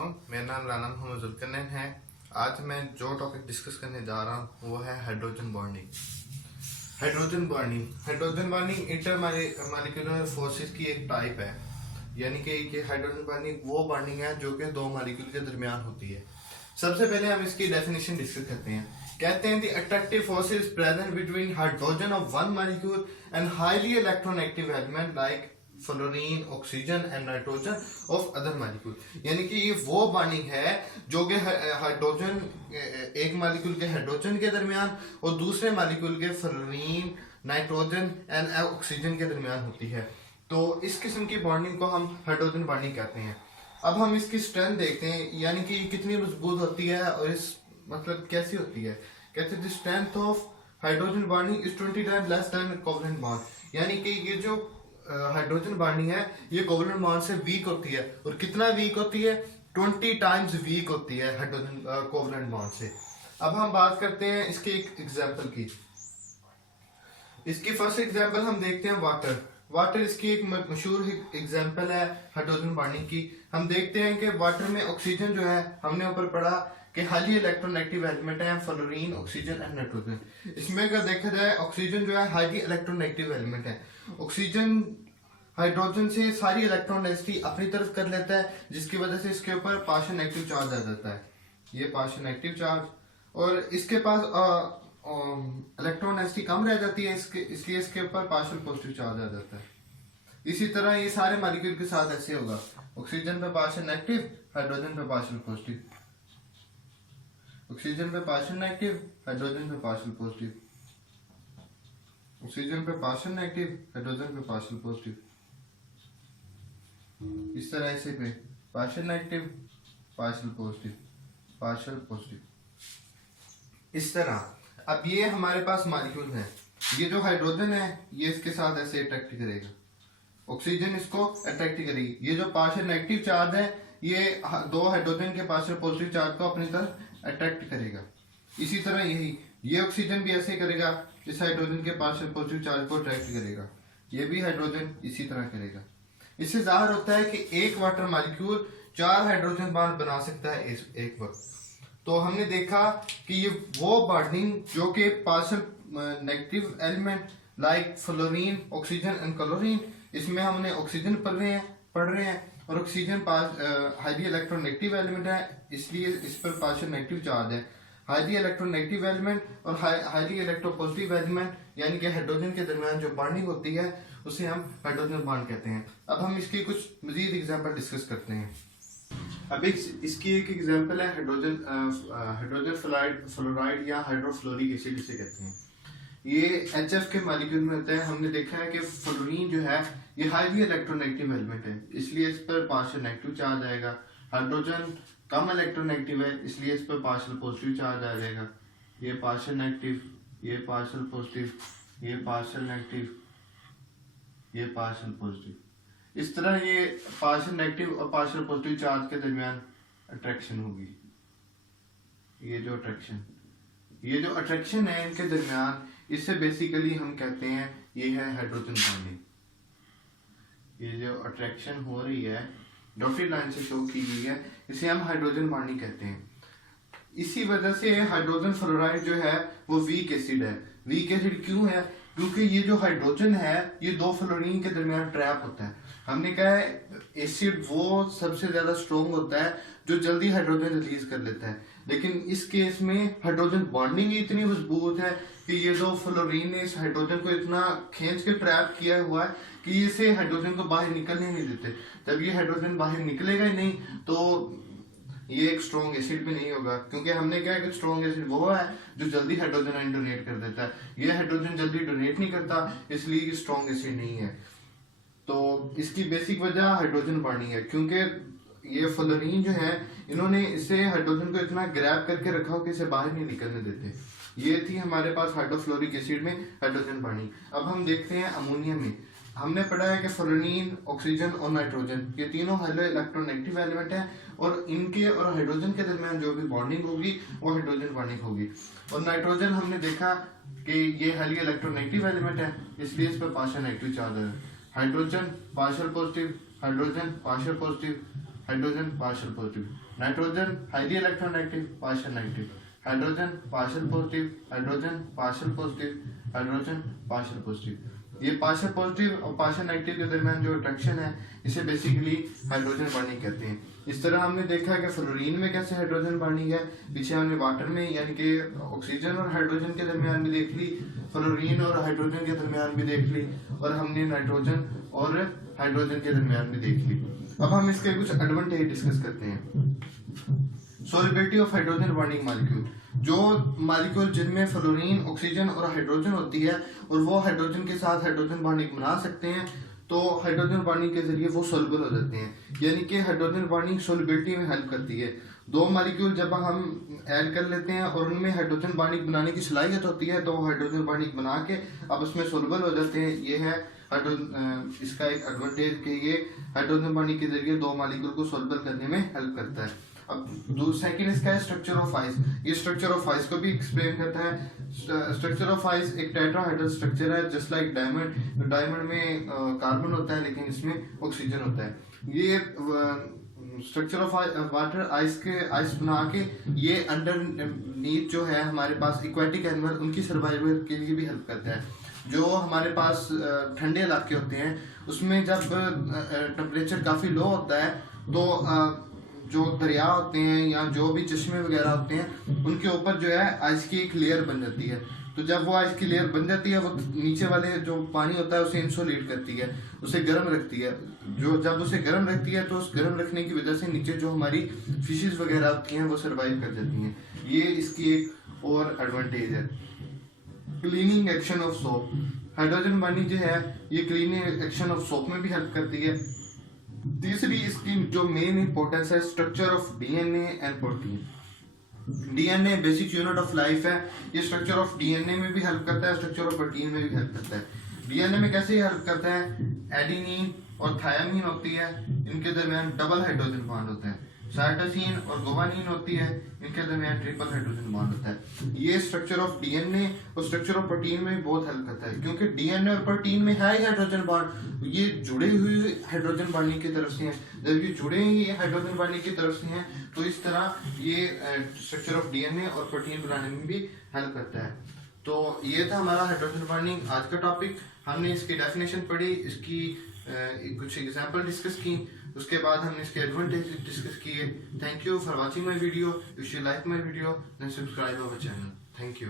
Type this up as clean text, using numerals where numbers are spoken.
वालेकुम, मेरा नाम राना मोहम्मद जुल्करनैन है। आज मैं जो टॉपिक डिस्कस करने जा रहा हूँ वो है hydrogen bonding. Hydrogen bonding inter molecular forces की एक टाइप है, यानी कि हाइड्रोजन बॉन्डिंग वो बॉन्डिंग है जो कि दो मॉलिक्यूल के दरमियान होती है। सबसे पहले हम इसकी डेफिनेशन डिस्कस करते हैं। कहते हैं the attractive forces present between hydrogen of one molecule and highly electronegative element like fluorine, oxygen and nitrogen of other molecule. यानी कि ये वो बॉन्डिंग है जो कि हाइड्रोजन एक मॉलिक्यूल के हाइड्रोजन के दरमियान और दूसरे मॉलिक्यूल के फ्लोरीन, नाइट्रोजन एंड ऑक्सीजन के दरमियान होती है। तो इस किस्म की बॉन्डिंग को हम हाइड्रोजन बॉन्डिंग कहते हैं। अब हम इसकी स्ट्रेंथ देखते हैं, यानी कि कितनी मजबूत होती है और इस मतलब कैसी होती है। कहते हैं the strength of hydrogen bonding is 20 times less than covalent bond. यानी कि ये जो हाइड्रोजन बॉन्डिंग है ये कोवलेंट बॉन्ड से वीक होती है। और कितना वीक होती है? 20 टाइम्स वीक होती है हाइड्रोजन कोवलेंट बॉन्ड से। अब हम बात करते हैं इसके एक एग्जांपल की। इसकी फर्स्ट एग्जांपल हम देखते हैं वाटर इसकी एक मशहूर एग्जांपल है हाइड्रोजन बॉन्डिंग की। हम देखते हैं कि वाटर में ऑक्सीजन जो है, हमने ऊपर पढ़ा कि हाईली इलेक्ट्रोनेगेटिव एलिमेंट है फ्लोरीन, ऑक्सीजन एंड नाइट्रोजन। इसमें अगर देखा जाए ऑक्सीजन जो है हाईली इलेक्ट्रोनेगेटिव एलिमेंट है। ऑक्सीजन हाइड्रोजन से सारी इलेक्ट्रॉन डेंसिटी अपनी तरफ कर लेता है, जिसकी वजह से इसके ऊपर पार्शियल नेगेटिव चार्ज आ जाता है। ये पार्शियल नेगेटिव चार्ज, और इसके पास इलेक्ट्रॉन डेंसिटी कम रह जाती है, इसलिए इसके ऊपर पार्शियल पॉजिटिव चार्ज आ जाता है। इसी तरह ये सारे मॉलिक्यूल के साथ ऐसे होगा। ऑक्सीजन पे पार्शियल नेगेटिव, हाइड्रोजन पे पार्शियल पॉजिटिव, ऑक्सीजन पे पार्शियल नेगेटिव, हाइड्रोजन पे पार्शियल पॉजिटिव, ऑक्सीजन पे पार्शियल नेगेटिव, हाइड्रोजन पे पार्शियल पॉजिटिव। इस तरह ऐसे पे partial negative, partial positive, partial positive, इस तरह। अब ये हमारे पास मॉलिक्यूल है। ये जो हाइड्रोजन है ये इसके साथ ऐसे अट्रैक्ट करेगा, ऑक्सीजन इसको अट्रैक्ट करेगी। ये जो पार्शियल नेगेटिव चार्ज है ये दो हाइड्रोजन के पार्शियल पॉजिटिव चार्ज को अपनी तरफ अट्रैक्ट करेगा। इसी तरह ये ऑक्सीजन भी ऐसे करेगा, इस हाइड्रोजन के पार्शियल पॉजिटिव चार्ज को अट्रैक्ट करेगा। ये भी हाइड्रोजन इसी तरह करेगा। इससे जाहिर होता है कि एक वाटर मॉलिक्यूल 4 हाइड्रोजन बॉन्ड बना सकता है एक वक्त। तो हमने देखा कि ये वो बॉन्डिंग जो कि partial negative element like fluorine, oxygen and chlorine, इसमें हमने ऑक्सीजन पढ़ रहे हैं और ऑक्सीजन हाईली इलेक्ट्रोनेगेटिव एलिमेंट है, इसलिए इस पर पार्शियल नेगेटिव चार्ज है। हाईली इलेक्ट्रोनेगेटिव एलिमेंट और हाईली इलेक्ट्रोपॉजिटिव एलिमेंट यानी कि हाइड्रोजन के दरमियान जो बॉन्डिंग होती है उसे हम हाइड्रोजन बॉन्ड कहते हैं। अब हम इसकी कुछ मजीद एग्जांपल डिस्कस करते हैं। अब इसकी एक एग्जांपल है हाइड्रोजन फ्लोराइड या हाइड्रोफ्लोरिक एसिड इसे कहते हैं। ये HF के मॉलिक्यूल में होता है। हमने देखा है कि फ्लोरीन जो है ये हाईली इलेक्ट्रोनेगेटिव एलिमेंट है, इसलिए इस पर पार्शियल नेगेटिव चार्ज आएगा। हाइड्रोजन कम इलेक्ट्रोनेगेटिव है, इसलिए इस पर पार्शियल पॉजिटिव चार्ज आ जाएगा। ये पार्शियल नेगेटिव, ये पार्शियल पॉजिटिव, ये पार्शियल नेगेटिव, ये पार्शियल पॉजिटिव। इस तरह ये पार्शियल नेगेटिव और पार्शियल पॉजिटिव चार्ज के दरमियान अट्रैक्शन होगी। ये जो अट्रैक्शन है इनके दरमियान, इससे बेसिकली हम कहते हैं ये है हाइड्रोजन बॉन्डिंग। ये जो अट्रैक्शन हो रही है डॉटेड लाइन से शो की गई है, इसे हम हाइड्रोजन बॉन्डिंग कहते हैं। इसी वजह से हाइड्रोजन फ्लोराइड जो है वो वीक एसिड है। वीक एसिड क्यों है? क्योंकि ये जो हाइड्रोजन है ये दो फ्लोरीन के दरमियान ट्रैप होता है। हमने कहा है एसिड वो सबसे ज्यादा स्ट्रॉन्ग होता है जो जल्दी हाइड्रोजन रिलीज कर लेता है, लेकिन इस केस में हाइड्रोजन बॉन्डिंग इतनी मजबूत है कि ये दो फ्लोरीन ने इस हाइड्रोजन को इतना खींच के ट्रैप किया हुआ है कि इसे हाइड्रोजन को बाहर निकलने नहीं देते। जब ये हाइड्रोजन बाहर निकलेगा ही नहीं तो ये एक स्ट्रॉन्ग एसिड भी नहीं होगा, क्योंकि हमने कहा कि स्ट्रॉन्ग एसिड वो है जो जल्दी हाइड्रोजन डोनेट कर देता है। ये हाइड्रोजन जल्दी डोनेट नहीं करता, इसलिए ये स्ट्रॉन्ग एसिड नहीं है। तो इसकी बेसिक वजह हाइड्रोजन बॉन्डिंग है, क्योंकि ये फ्लोरीन जो है इन्होंने इसे हाइड्रोजन को इतना ग्रैब करके रखा हो कि इसे बाहर नहीं निकलने देते। ये थी हमारे पास हाइड्रोफ्लोरिक एसिड में हाइड्रोजन बॉन्डिंग। अब हम देखते हैं अमोनिया में। हमने पढ़ा है कि फ्लोरीन, ऑक्सीजन और नाइट्रोजन ये तीनों हाईली इलेक्ट्रोनेगेटिव एलिमेंट हैं और इनके और हाइड्रोजन के दरमियान जो भी बॉन्डिंग होगी वो हाइड्रोजन बॉन्डिंग होगी। और नाइट्रोजन हमने देखा कि ये हाईली इलेक्ट्रोनेगेटिव एलिमेंट है, इसलिए इस पर पार्शियल नेगेटिव चार्ज है। Hydrogen partial positive, hydrogen partial positive, hydrogen partial positive, nitrogen highly electronegative partial negative, hydrogen partial positive, hydrogen partial positive, hydrogen partial positive. ये पार्शियल पॉजिटिव और partial negative के दरमियान जो अट्रैक्शन है इसे basically hydrogen bonding कहते हैं। इस तरह हमने देखा है कि फ्लोरीन में कैसे हाइड्रोजन बॉन्डिंग है, पीछे हमने वाटर में यानी कि ऑक्सीजन और हाइड्रोजन के दरमियान भी देख ली, फ्लोरीन और हाइड्रोजन के दरमियान भी देख ली, और हमने नाइट्रोजन और हाइड्रोजन के दरमियान भी देख ली। अब हम इसके कुछ एडवांटेज डिस्कस करते हैं। Solubility of hydrogen bonding molecule, जो मॉलिक्यूल जिनमें फ्लोरीन, ऑक्सीजन और हाइड्रोजन होती है और वो हाइड्रोजन के साथ हाइड्रोजन बॉन्डिंग बना सकते हैं, तो हाइड्रोजन बॉन्डिंग के जरिए वो सोल्युबल हो जाते हैं, यानी कि हाइड्रोजन बॉन्डिंग सोल्युबिलिटी में हेल्प करती है। दो मॉलिक्यूल जब हम ऐड कर लेते हैं और उनमें हाइड्रोजन बॉन्डिंग बनाने की सलाहियत होती है तो हाइड्रोजन बॉन्डिंग बना के अब उसमें सोल्युबल हो जाते हैं। ये है इसका एक एडवांटेज कि ये हाइड्रोजन बॉन्डिंग के जरिए दो मॉलिक्यूल को सोल्युबल करने में हेल्प करता है। अब सेकंड इसका है स्ट्रक्चर ऑफ आइस। ये स्ट्रक्चर ऑफ आइस को भी एक्सप्लेन करता है। स्ट्रक्चर ऑफ आइस एक टेट्राहेड्रल स्ट्रक्चर है, जस्ट लाइक डायमंड। डायमंड में कार्बन होता है लेकिन इसमें ऑक्सीजन होता है। ये स्ट्रक्चर ऑफ वाटर आइस बना के ये अंडर नीच जो है हमारे पास एक्वेटिक एनिमल उनकी सर्वाइवल के लिए भी हेल्प करता है। जो हमारे पास ठंडे इलाके होते हैं उसमें जब टेम्परेचर काफ़ी लो होता है तो जो दरिया होते हैं या जो भी चश्मे वगैरह होते हैं उनके ऊपर जो है आइस की एक लेयर बन जाती है। तो जब वो आइस की लेयर बन जाती है वो नीचे वाले जो पानी होता है उसे इंसुलेट करती है, उसे गर्म रखती है। जो जब उसे गर्म रखती है तो उस गर्म रखने की वजह से नीचे जो हमारी फिशेस वगैरह होती हैं वो सर्वाइव कर जाती हैं। ये इसकी एक और एडवांटेज है। Cleaning action of soap, hydrogen bonding जो है ये क्लीनिंग एक्शन ऑफ सोप में भी हेल्प करती है। तीसरी इसकी जो मेन इंपॉर्टेंस है structure of DNA and protein. DNA basic unit of life है, ये स्ट्रक्चर ऑफ डीएनए में भी हेल्प करता है, स्ट्रक्चर ऑफ प्रोटीन में भी हेल्प करता है। डीएनए में कैसे हेल्प करता है, एडेनिन और थायमिन होती है, इनके दरमियान डबल हाइड्रोजन बॉन्ड होता है। साइटोसिन और गुवानिन होती है, इनके दरमियान ट्रिपल हाइड्रोजन बॉन्ड होता है। ये स्ट्रक्चर ऑफ डीएनए और स्ट्रक्चर ऑफ प्रोटीन में बहुत हेल्प करता है, क्योंकि डीएनए और प्रोटीन में है ही हाइड्रोजन बॉन्ड, ये जुड़े हुए हाइड्रोजन बॉन्डिंग की तरफ से हैं। जब ये जुड़े ही हाइड्रोजन बॉन्डिंग की तरफ से हैं तो इस तरह ये स्ट्रक्चर ऑफ डीएनए और प्रोटीन बनाने में भी हेल्प करता है। तो ये था हमारा हाइड्रोजन बॉन्डिंग आज का टॉपिक। हमने इसकी डेफिनेशन पढ़ी, इसकी कुछ एग्जाम्पल डिस्कस की, उसके बाद हमने इसके एडवांटेज डिस्कस किए। Thank you for watching my video. If you like my video then subscribe our channel. Thank you.